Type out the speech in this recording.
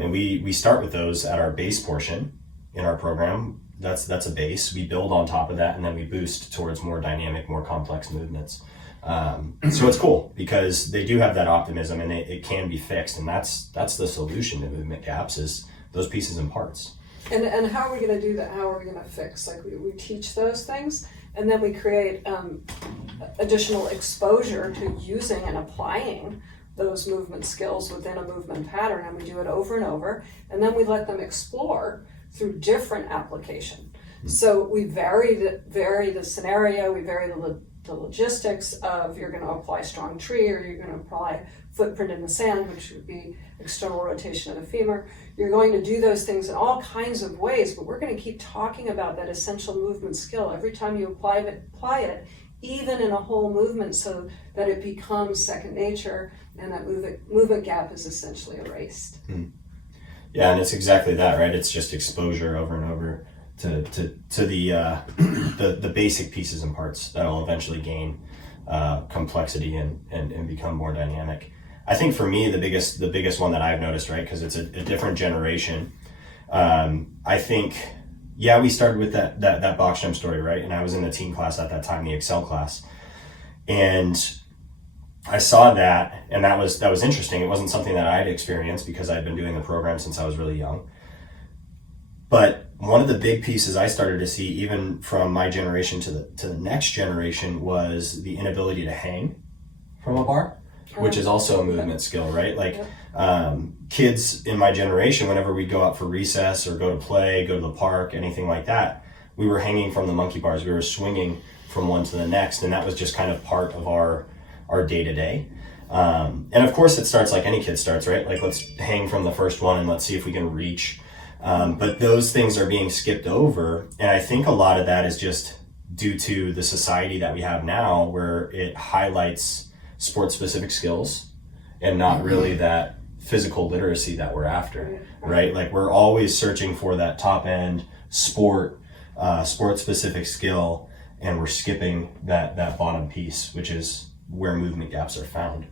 And we start with those at our base portion in our program. That's a base. We build on top of that, and then we boost towards more dynamic, more complex movements. So it's cool because they do have that optimism, and it can be fixed. And that's the solution to movement gaps, is those pieces and parts. And how are we going to do that? How are we going to fix? Like we teach those things, and then we create additional exposure to using and applying those movement skills within a movement pattern, and we do it over and over, and then we let them explore through different application. So we vary the scenario, we vary the logistics of, you're going to apply strong tree, or you're going to apply footprint in the sand, which would be external rotation of the femur. You're going to do those things in all kinds of ways, but we're going to keep talking about that essential movement skill every time you apply it, even in a whole movement, so that it becomes second nature, and that movement gap is essentially erased. Yeah, and it's exactly that, right? It's just exposure over and over to the basic pieces and parts that will eventually gain complexity and become more dynamic. I think for me, the biggest one that I've noticed, right, because it's a different generation. I think, yeah, we started with that box jump story, right? And I was in the team class at that time, the Excel class, and I saw that, and that was interesting. It wasn't something that I'd experienced because I'd been doing the program since I was really young. But one of the big pieces I started to see, even from my generation to the next generation, was the inability to hang from a bar, which is also a movement skill, right? Like kids in my generation, whenever we'd go out for recess or go to play, go to the park, anything like that, we were hanging from the monkey bars. We were swinging from one to the next, and that was just kind of part of our day-to-day. And of course it starts like any kid starts, right? Like, let's hang from the first one and let's see if we can reach. But those things are being skipped over. And I think a lot of that is just due to the society that we have now, where it highlights sport-specific skills and not really that physical literacy that we're after, right? Like, we're always searching for that top-end sport-specific skill, and we're skipping that bottom piece, which is where movement gaps are found.